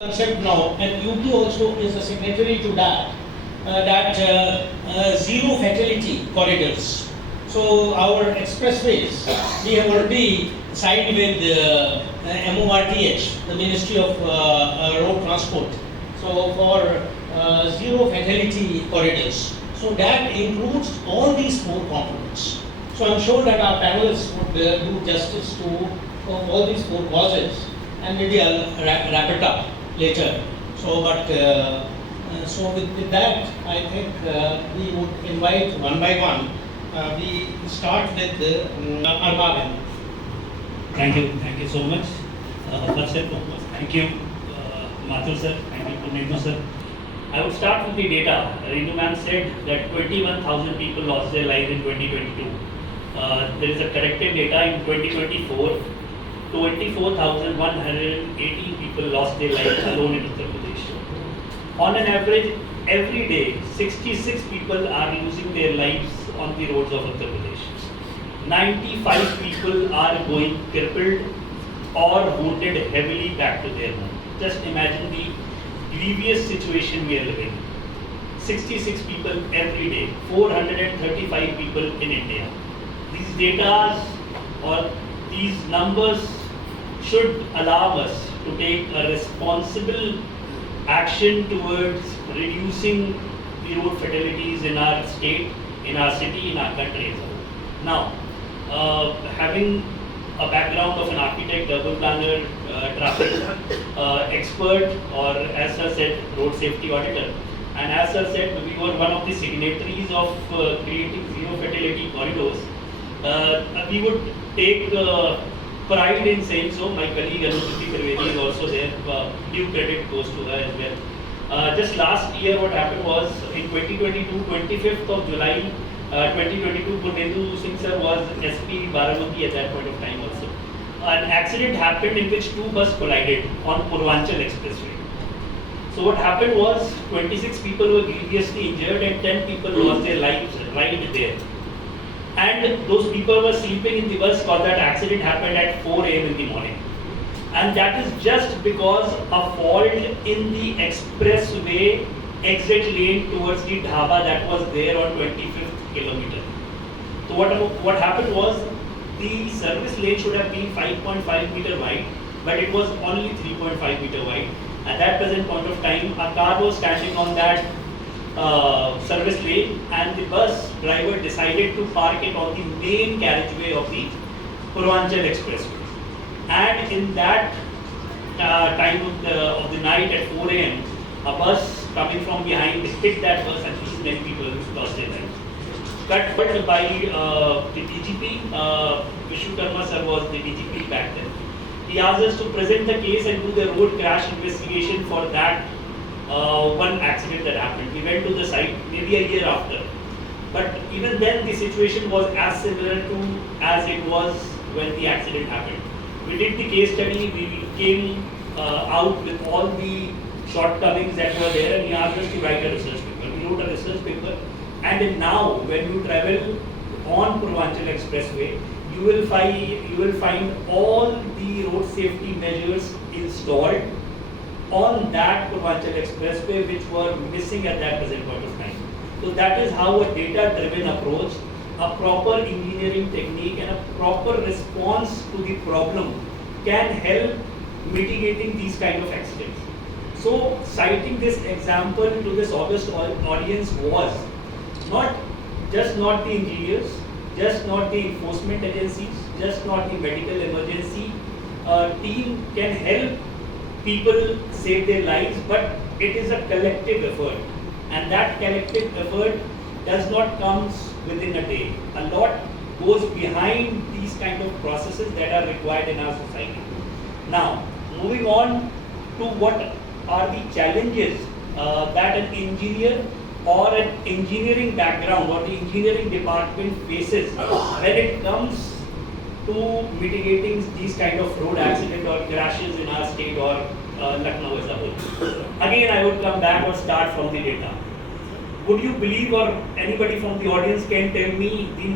concept now, and UP also is a signatory to that, zero fatality corridors. So our expressways, we have already signed with MORTH, the Ministry of Road Transport. So for zero fatality corridors. So that includes all these four components. So I'm sure that our panelists would do justice to all these four causes, and maybe I'll wrap it up later. So, so with that, I think we would invite one by one. We start with Anup. Thank you so much. First and foremost, thank you, Mathur sir, thank you, Punendu sir. I would start with the data. Renu ma'am said that 21,000 people lost their lives in 2022. There is a corrected data in 2024. 24,118 people lost their lives alone in Uttar Pradesh. On an average, every day, 66 people are losing their lives on the roads of Uttar Pradesh. 95 people are going crippled or wounded heavily back to their home. Just imagine the grievous situation we are living in. 66 people every day, 435 people in India. These data or these numbers should allow us to take a responsible action towards reducing the road fatalities in our state, in our city, in our country as well. Now, having a background of an architect, urban planner, traffic expert, or as sir said, road safety auditor, and as sir said, we were one of the signatories of creating zero fatality corridors. We would take pride in saying so. My colleague Anup is also there. Due credit goes to her as well. Just last year, what happened was in 2022, 25th of July, 2022, Punendu Singh sir was SP Baramati at that point of time also. An accident happened in which two buses collided on Purvanchal Expressway. So what happened was 26 people were grievously injured and 10 people lost their lives right there. And those people were sleeping in the bus because that accident happened at 4 a.m. in the morning. And that is just because a fault in the expressway exit lane towards the dhaba that was there on 25th kilometer. So what happened was the service lane should have been 5.5 meter wide, but it was only 3.5 meter wide. At that present point of time, a car was standing on that service lane, and the bus driver decided to park it on the main carriageway of the Purvanchal Expressway. And in that time of the night at 4 a.m., a bus coming from behind hit that bus, and these many people lost their lives. Cut by the DGP, Vishwakarma sir was the DGP back then. He asked us to present the case and do the road crash investigation for that one accident that happened. We went to the site maybe a year after. But even then the situation was as similar to as it was when the accident happened. We did the case study, we came out with all the shortcomings that were there, and he asked us to write a research paper. We wrote a research paper, and now when you travel on Purvanchal Expressway, you will find all the road safety measures installed on that Purvanchal Expressway which were missing at that present point of time. So that is how a data-driven approach, a proper engineering technique, and a proper response to the problem can help mitigating these kind of accidents. So citing this example to this august audience was not the engineers, just not the enforcement agencies, just not the medical emergency team can help people save their lives, but it is a collective effort, and that collective effort does not come within a day. A lot goes behind these kind of processes that are required in our society. Now, moving on to what are the challenges that an engineer or an engineering background or the engineering department faces when it comes to mitigating these kind of road accident or crashes in our state or Lucknow as a whole. Again, I would come back or start from the data. Would you believe, or anybody from the audience can tell me the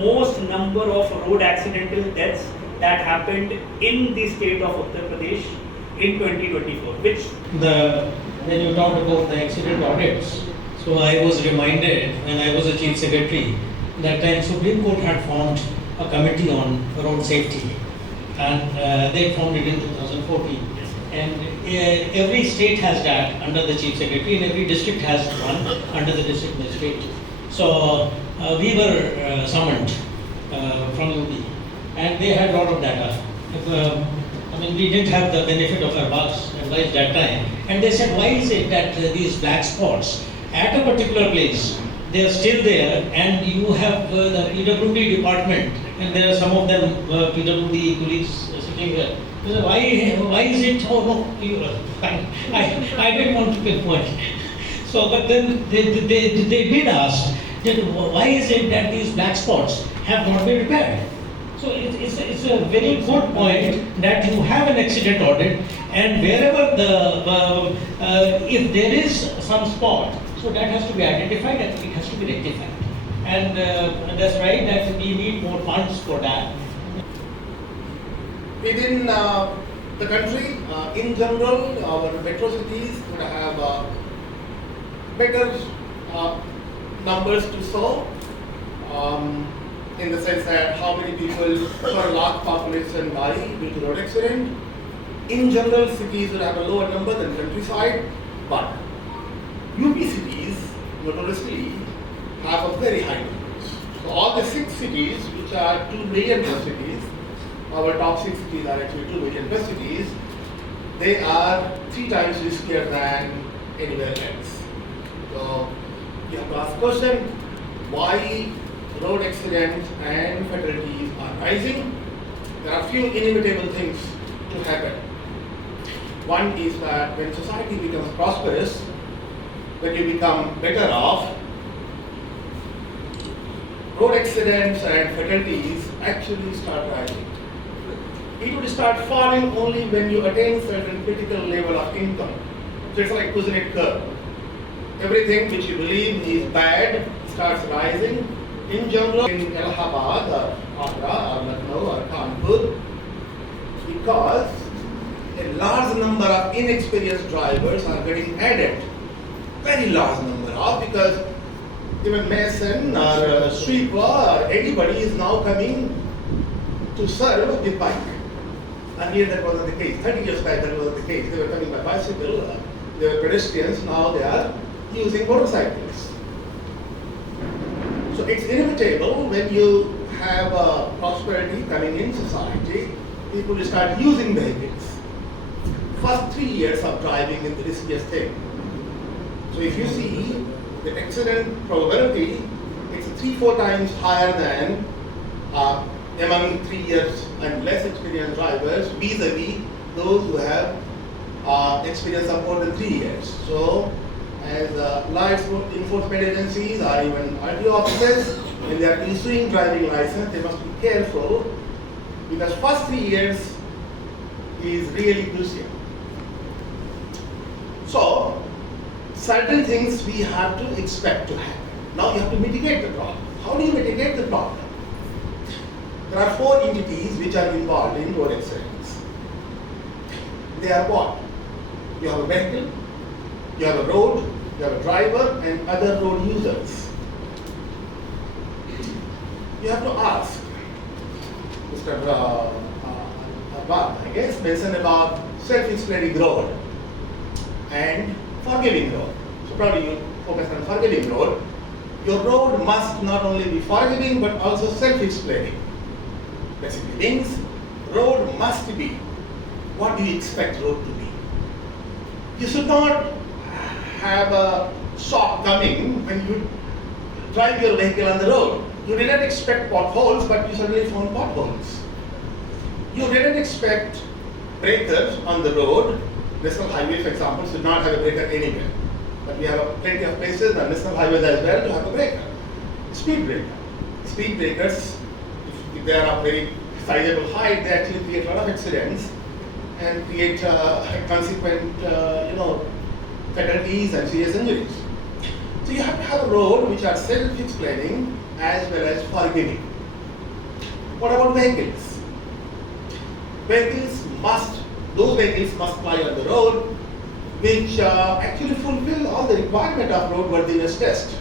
most number of road accidental deaths that happened in the state of Uttar Pradesh in 2024? Which When you talked about the accident audits, so I was reminded when I was a chief secretary, that time Supreme Court had formed a committee on road safety, and they formed it in 2014. And every state has that under the chief secretary, and every district has one under the district magistrate. So we were summoned from UP, and they had a lot of data. We didn't have the benefit of our advice that time, and they said, why is it that these black spots at a particular place, they are still there, and you have the PWD department, and there are some of them PWD police sitting there. They said, why is it? Oh no, I didn't want to pinpoint. So, but then they did ask that why is it that these black spots have not been repaired? So it's a very good point that you have an accident audit, and wherever if there is some spot, so that has to be identified and it has to be rectified. And that's right that we need more funds for that. Within the country, in general, our metro cities would have better numbers to show. In the sense that how many people per lakh population die due to road accident. In general, cities will have a lower number than countryside, but UP cities notoriously have a very high numbers. So all the 6 cities, which are 2 million plus cities, our top 6 cities are actually 2 million plus cities, they are 3 times riskier than anywhere else. So you have to ask the question, why road accidents and fatalities are rising? There are few inevitable things to happen. One is that when society becomes prosperous, when you become better off, road accidents and fatalities actually start rising. It would start falling only when you attain certain critical level of income. So it's like Kuznets curve. Everything which you believe is bad starts rising. In general, in Allahabad or Agra or Lucknow or Kanpur, because a large number of inexperienced drivers are getting added. Very large number of, because even mason or sweeper or anybody is now coming to serve the bike. Earlier that wasn't the case. 30 years back that wasn't the case. They were coming by bicycle, they were pedestrians, now they are using motorcycles. So it's inevitable when you have prosperity coming in society, people will start using vehicles. First 3 years of driving is the riskiest thing. So if you see the accident probability, it's 3-4 times higher than among 3 years and less experienced drivers vis-a-vis those who have experience of more than 3 years. So as law enforcement agencies or even RTO officers, when they are issuing driving license, they must be careful, because first 3 years is really crucial. So certain things we have to expect to happen. Now you have to mitigate the problem. How do you mitigate the problem? There are 4 entities which are involved in road accidents. They are what? You have a vehicle, you have a road, you have a driver and other road users. You have to ask, Mr. Abad, I guess, mentioned about self-explaining road and forgiving road. So probably you focus on forgiving road. Your road must not only be forgiving but also self-explaining. Basically means road must be what do you expect road to be. You should not have a shock coming when you drive your vehicle on the road. You didn't expect potholes, but you suddenly found potholes. You didn't expect breakers on the road. National highway, for example, should not have a breaker anywhere. But we have plenty of places on national highways as well to have a breaker. Speed breaker. Speed breakers, if they are of very sizable height, they actually create a lot of accidents and create consequent, fatalities and serious injuries. So you have to have a road which are self-explaining as well as forgiving. What about vehicles? Vehicles must those vehicles must ply on the road, which actually fulfill all the requirement of roadworthiness test.